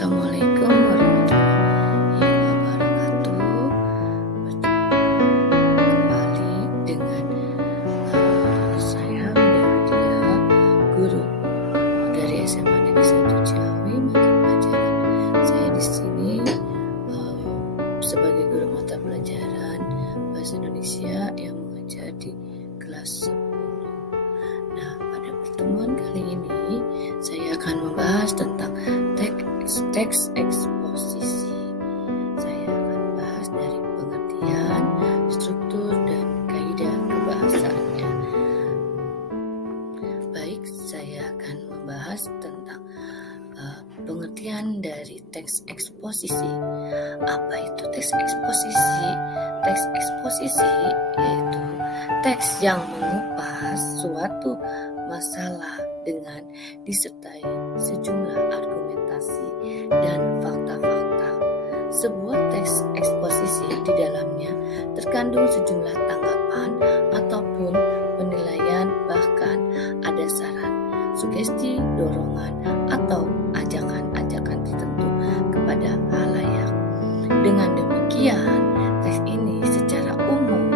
Assalamualaikum warahmatullahi wabarakatuh. Berjumpa kembali dengan saya Winda, guru dari SMA Negeri 1 Ciawi, mata pelajaran. Saya di sini sebagai guru mata pelajaran Bahasa Indonesia yang mengajar di kelas 10. Nah, pada pertemuan kali ini saya akan membahas tentang teks eksposisi. Saya akan bahas dari pengertian, struktur, dan kaidah kebahasaannya. Baik, saya akan membahas tentang pengertian dari teks eksposisi. Apa itu teks eksposisi? Teks eksposisi yaitu teks yang mengupas suatu masalah dengan disertai sejumlah argumentasi dan fakta-fakta. Sebuah teks eksposisi di dalamnya terkandung sejumlah tanggapan ataupun penilaian, bahkan ada saran, sugesti, dorongan, atau ajakan-ajakan tertentu kepada halayak. Dengan demikian, teks ini secara umum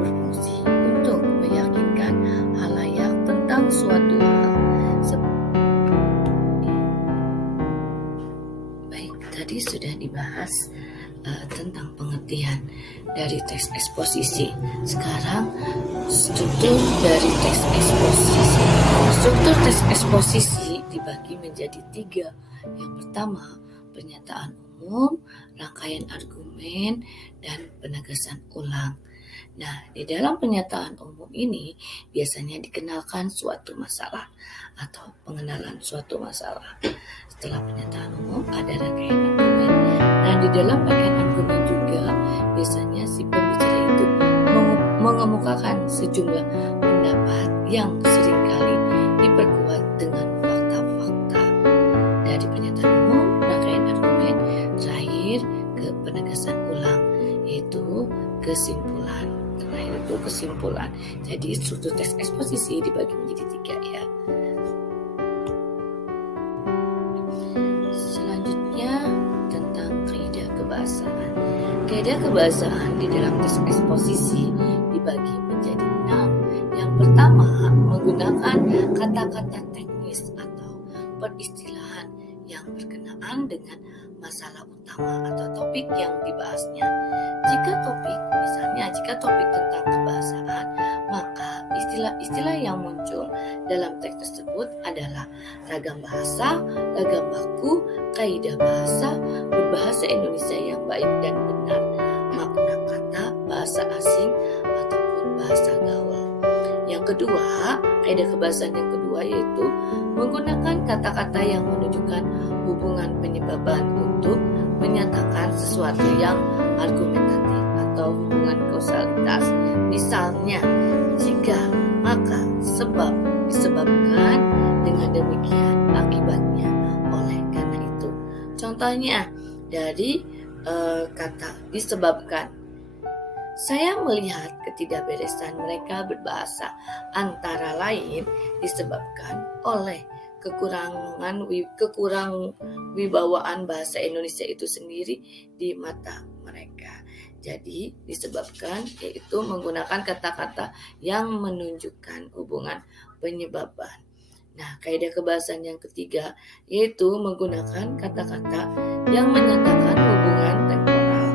berfungsi untuk meyakinkan halayak tentang suatu hal. Baik, tadi sudah dibahas tentang pengertian dari teks eksposisi. Sekarang struktur dari teks eksposisi. Struktur teks eksposisi dibagi menjadi 3. Yang pertama, pernyataan umum, rangkaian argumen, dan penegasan ulang. Nah, di dalam pernyataan umum ini biasanya dikenalkan suatu masalah atau pengenalan suatu masalah. Setelah pernyataan umum ada rangkaian argumen. Nah, di dalam rangkaian argumen juga biasanya si pembicara itu mengemukakan sejumlah pendapat yang seringkali diperkuat dengan fakta-fakta. Dari pernyataan umum, rangkaian argumen, terakhir ke penegasan ulang, yaitu kesimpulan. Terakhir itu kesimpulan. Jadi struktur teks eksposisi dibagi menjadi 3 ya. Selanjutnya tentang kaidah kebahasaan. Kaidah kebahasaan di dalam teks eksposisi dibagi menjadi 6. Yang pertama, menggunakan kata-kata teknis atau peristilahan yang berkenaan dengan masalah utama atau topik yang dibahasnya. Jika topik tentang kebahasaan, maka istilah-istilah yang muncul dalam teks tersebut adalah ragam bahasa, ragam baku, kaidah bahasa, berbahasa Indonesia yang baik dan benar, makna kata, bahasa asing, ataupun bahasa gaul. Yang kedua, kaidah kebahasaan yang kedua yaitu menggunakan kata-kata yang menunjukkan hubungan penyebaban untuk menyatakan sesuatu yang argumentatif atau hubungan kausalitas. Misalnya, jika maka sebab disebabkan, dengan demikian akibatnya oleh karena itu. Contohnya dari kata disebabkan. Saya melihat ketidakberesan mereka berbahasa, antara lain disebabkan oleh kekurangan wibawaan bahasa Indonesia itu sendiri di mata mereka. Jadi disebabkan yaitu menggunakan kata-kata yang menunjukkan hubungan penyebaban. Nah, kaidah kebahasaan yang ketiga yaitu menggunakan kata-kata yang menyatakan hubungan temporal.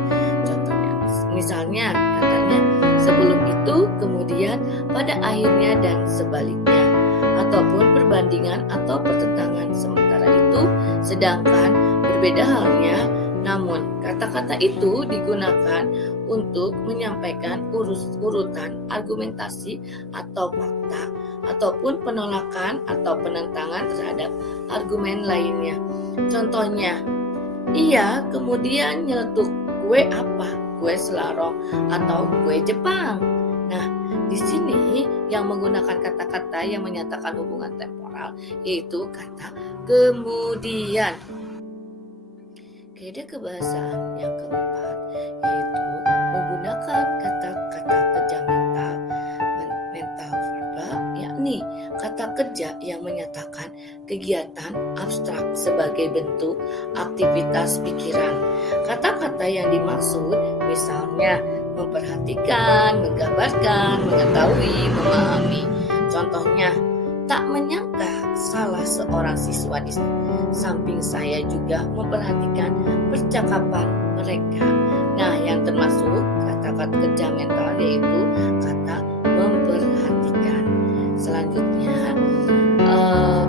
Contohnya, misalnya katanya sebelum itu, kemudian, pada akhirnya, dan sebaliknya, ataupun perbandingan atau pertentangan. Sementara itu, sedangkan berbeda halnya, namun kata-kata itu digunakan untuk menyampaikan urutan argumentasi atau fakta, ataupun penolakan atau penentangan terhadap argumen lainnya. Contohnya, ia kemudian nyeletuk kue apa? Kue Selarong atau kue Jepang. Nah, di sini yang menggunakan kata-kata yang menyatakan hubungan temporal yaitu kata kemudian. Kaidah kebahasaan yang keempat yaitu menggunakan kata-kata kerja mental verbal, yakni kata kerja yang menyatakan kegiatan abstrak sebagai bentuk aktivitas pikiran. Kata-kata yang dimaksud misalnya memperhatikan, menggambarkan, mengetahui, memahami. Contohnya, tak menyangka salah seorang siswa di samping saya juga memperhatikan percakapan mereka. Nah, yang termasuk kata-kata kerja mental yaitu kata memperhatikan. Selanjutnya,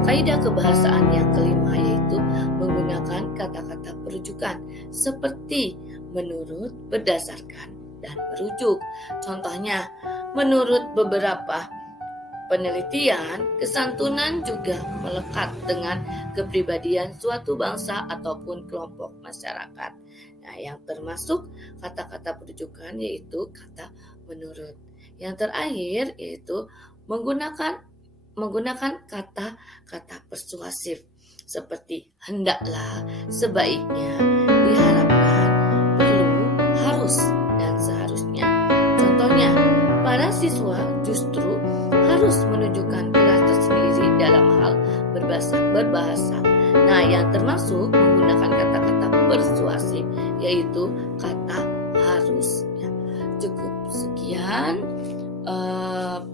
kaidah kebahasaan yang kelima yaitu menggunakan kata-kata perujukan seperti menurut, berdasarkan, dan merujuk. Contohnya, menurut beberapa penelitian, kesantunan juga melekat dengan kepribadian suatu bangsa ataupun kelompok masyarakat. Nah, yang termasuk kata-kata perujukan yaitu kata menurut. Yang terakhir yaitu menggunakan kata-kata persuasif seperti hendaklah, sebaiknya, diharapkan, perlu, harus, dan seharusnya. Contohnya, para siswa justru harus menunjukkan kelas tersendiri dalam hal berbahasa. Nah, yang termasuk menggunakan kata-kata persuasif yaitu kata harus. Ya, cukup sekian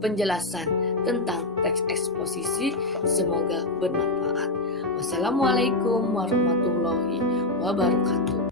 penjelasan tentang teks eksposisi, semoga bermanfaat. Wassalamualaikum warahmatullahi wabarakatuh.